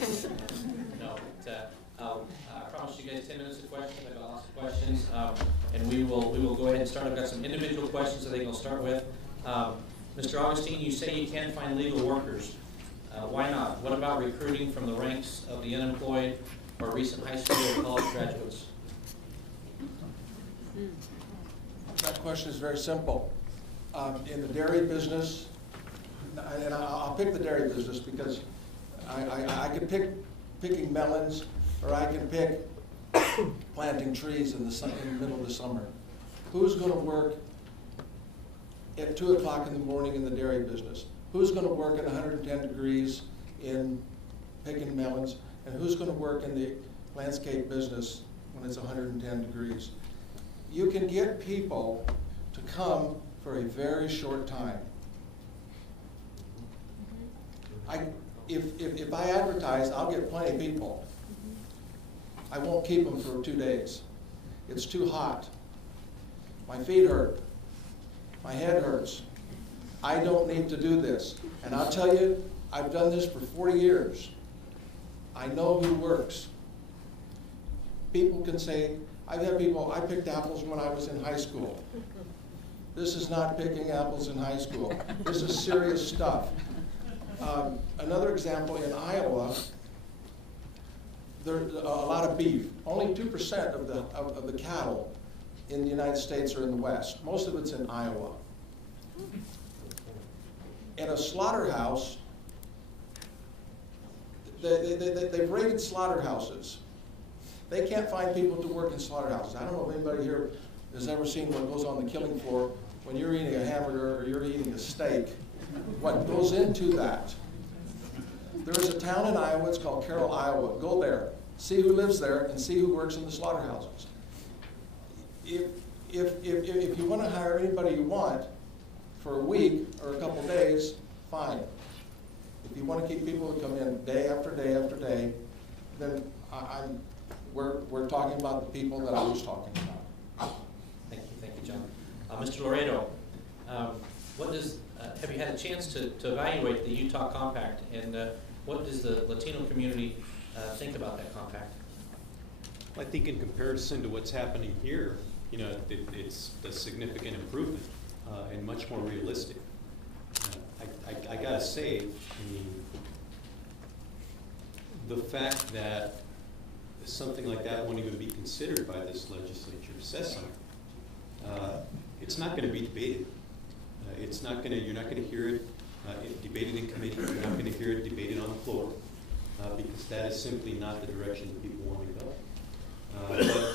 No, I promised you guys 10 minutes of questions. I've got lots of questions, and we will go ahead and start. I've got some individual questions I think I'll start with. Mr. Augustine, you say you can't find legal workers. Why not? What about recruiting from the ranks of the unemployed or recent high school or college graduates? That question is very simple. In the dairy business, and I'll pick the dairy business because I could pick picking melons, or I can pick planting trees in the middle of the summer. Who's going to work at 2 o'clock in the morning in the dairy business? Who's going to work at 110 degrees in picking melons? And who's going to work in the landscape business when it's 110 degrees? You can get people to come for a very short time. If I advertise, I'll get plenty of people. I won't keep them for 2 days. It's too hot. My feet hurt. My head hurts. I don't need to do this. And I'll tell you, I've done this for 40 years. I know who works. People can say, I've had people, I picked apples when I was in high school. This is not picking apples in high school. This is serious stuff. Another example, in Iowa, there's a lot of beef. Only 2% of the cattle in the United States are in the West. Most of it's in Iowa. At a slaughterhouse, they've raided slaughterhouses. They can't find people to work in slaughterhouses. I don't know if anybody here has ever seen what goes on the killing floor when you're eating a hamburger or you're eating a steak. What goes into that? There's a town in Iowa, it's called Carroll, Iowa. Go there, see who lives there, and see who works in the slaughterhouses. If you want to hire anybody you want for a week or a couple days, fine. If you want to keep people to come in day after day after day, then we're talking about the people that I was talking about. Thank you, John. Mr. Laredo, have you had a chance to evaluate the Utah Compact, and what does the Latino community think about that compact? I think in comparison to what's happening here, it's a significant improvement and much more realistic. I gotta say, the fact that something like that won't even be considered by this legislature says something. It's not going to be debated. You're not going to hear it debated in committee. You're not going to hear it debated on the floor because that is simply not the direction that people want to go.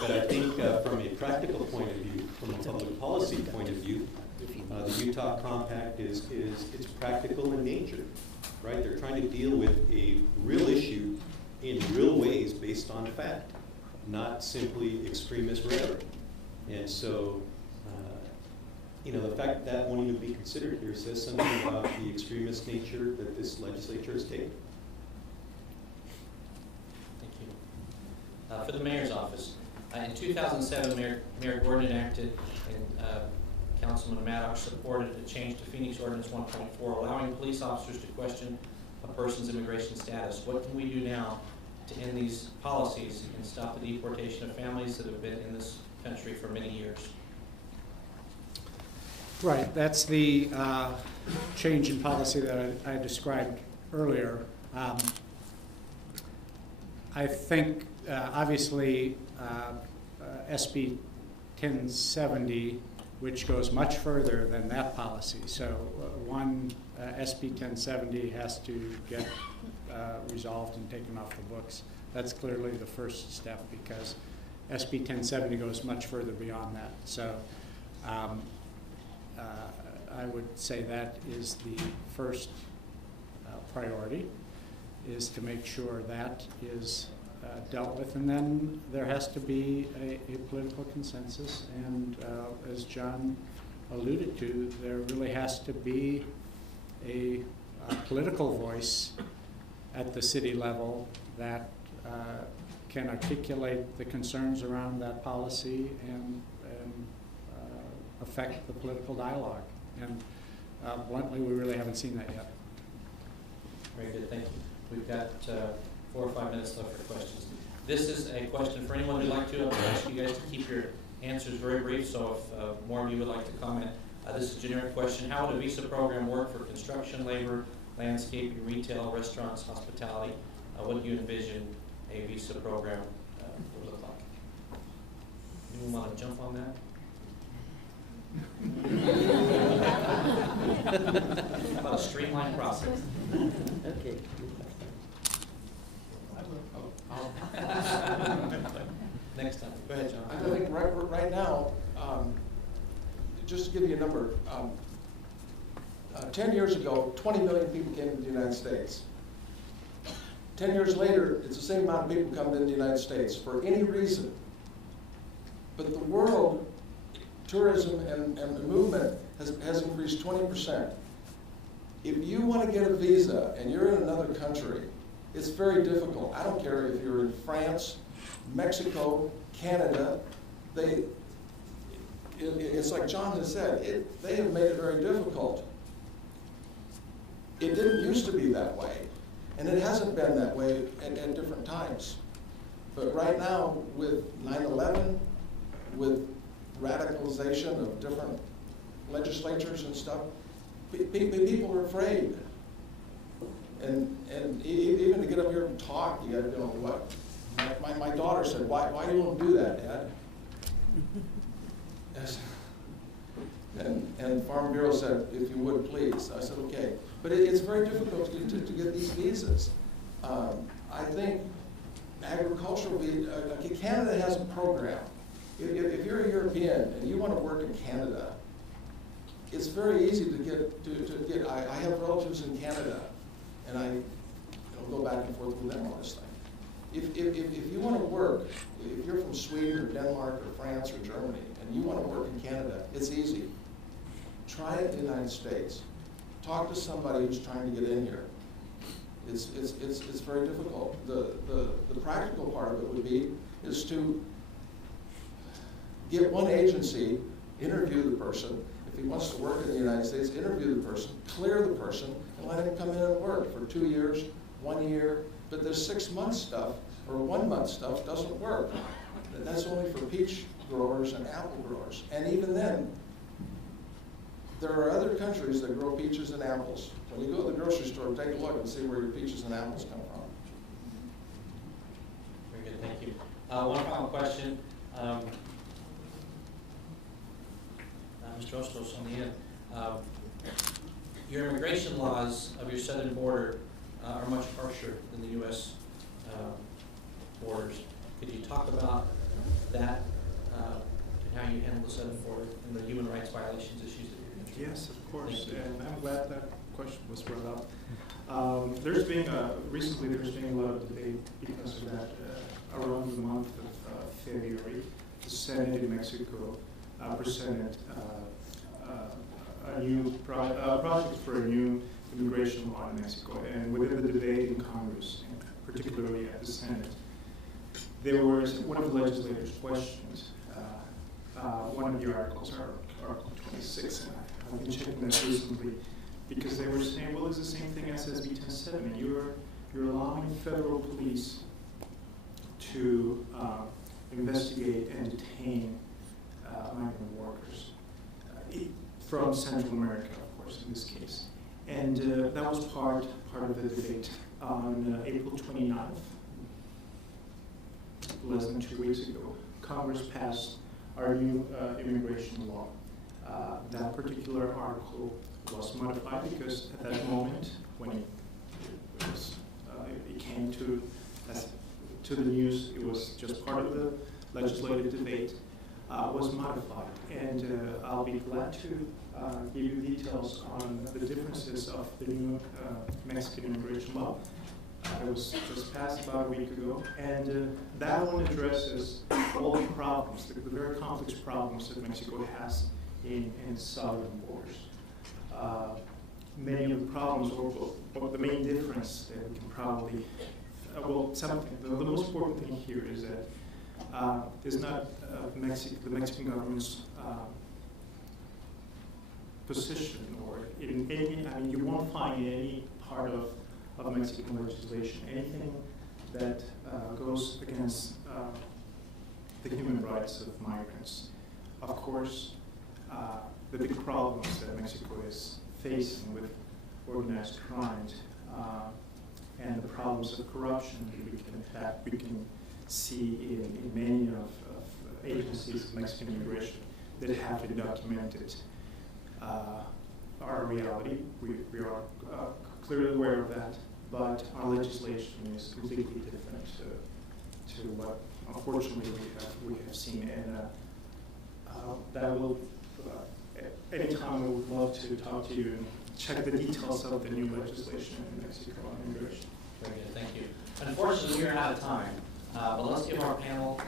But I think from a practical point of view, from a public policy point of view, the Utah Compact it's practical in nature, right? They're trying to deal with a real issue in real ways based on fact, not simply extremist rhetoric. And so, the fact that won't even be considered here says something about the extremist nature that this legislature has taken. Thank you. For the mayor's office, in 2007, Mayor Gordon enacted, and Councilman Maddox supported a change to Phoenix Ordinance 1.4, allowing police officers to question a person's immigration status. What can we do now to end these policies and stop the deportation of families that have been in this country for many years? Right, that's the change in policy that I described earlier. I think, obviously, SB 1070, which goes much further than that policy. So SB 1070 has to get resolved and taken off the books. That's clearly the first step because SB 1070 goes much further beyond that. So I would say that is the first priority, is to make sure that is dealt with, and then there has to be a political consensus, and as John alluded to, there really has to be a political voice at the city level that can articulate the concerns around that policy and affect the political dialogue. And bluntly, we really haven't seen that yet. Very good, thank you. We've got 4 or 5 minutes left for questions. This is a question for anyone who'd like to. I ask you guys to keep your answers very brief, so if more of you would like to comment. This is a generic question. How would a visa program work for construction, labor, landscaping, retail, restaurants, hospitality? What do you envision a visa program would look like? Anyone want to jump on that? About a streamlined process. Okay. Next time. Go ahead, John. I think right now, just to give you a number, 10 years ago, 20 million people came to the United States. 10 years later, it's the same amount of people coming into the United States for any reason. But the world, tourism and the movement has increased 20%. If you want to get a visa and you're in another country, it's very difficult. I don't care if you're in France, Mexico, Canada. It's like John has said, they have made it very difficult. It didn't used to be that way, and it hasn't been that way at different times. But right now, with 9/11, with radicalization of different legislatures and stuff, people are afraid. And even to get up here and talk, you got to know what. My daughter said, why do you want to do that, Dad? And Farm Bureau said, if you would, please. I said, okay. But it's very difficult to get these visas. I think agricultural visas, Canada has a program. If you're a European and you want to work in Canada, it's very easy to get. I have relatives in Canada, and I go back and forth with them on this thing. If you want to work, if you're from Sweden or Denmark or France or Germany, and you want to work in Canada, it's easy. Try it in the United States. Talk to somebody who's trying to get in here. It's very difficult. The practical part of it is to get one agency, interview the person. If he wants to work in the United States, interview the person, clear the person, and let him come in and work for 2 years, 1 year. But the 6 month stuff or 1 month stuff doesn't work. That's only for peach growers and apple growers. And even then, there are other countries that grow peaches and apples. When you go to the grocery store, take a look and see where your peaches and apples come from. Very good, thank you. One final question. Mr. Ostos on the end. Your immigration laws of your southern border are much harsher than the U.S. Borders. Could you talk about that and how you handle the southern border and the human rights violations issues that you're interested in? Yes, of course, and I'm glad that question was brought up. Recently there's been a lot of debate because of that. Around the month of February, the Senate in Mexico presented a new project for a new immigration law in Mexico, and within the debate in Congress, and particularly at the Senate, there was one of the legislators questioned one of the articles, Article 26, and I've been checking that recently, because they were saying, well, it's the same thing as SB 1070. You're allowing federal police to investigate and detain migrant workers from Central America, of course, in this case. And that was part of the debate. On April 29th, less than 2 weeks ago, Congress passed our new immigration law. That particular article was modified because at that moment, when it came to the news, it was just part of the legislative debate, was modified. And I'll be glad to give you details on the differences of the new Mexican immigration law. It was just passed about a week ago, and that one addresses all the problems, the very complex problems that Mexico has in its southern borders. Many of the problems, or the main difference that we can probably, the most important thing here is that it's not the Mexican government's position, or in any, you won't find in any part of Mexican legislation anything that goes against the human rights of migrants. Of course, the big problems that Mexico is facing with organized crime and the problems of corruption that we can see in many of agencies of Mexican immigration that have been documented are a reality. We are clearly aware of that, but our legislation is completely different to what unfortunately we have seen, and that will anytime we would love to talk to you and check the details of the new legislation in Mexico on immigration. Very good, thank you. Unfortunately, we are out of time, but let's give our panel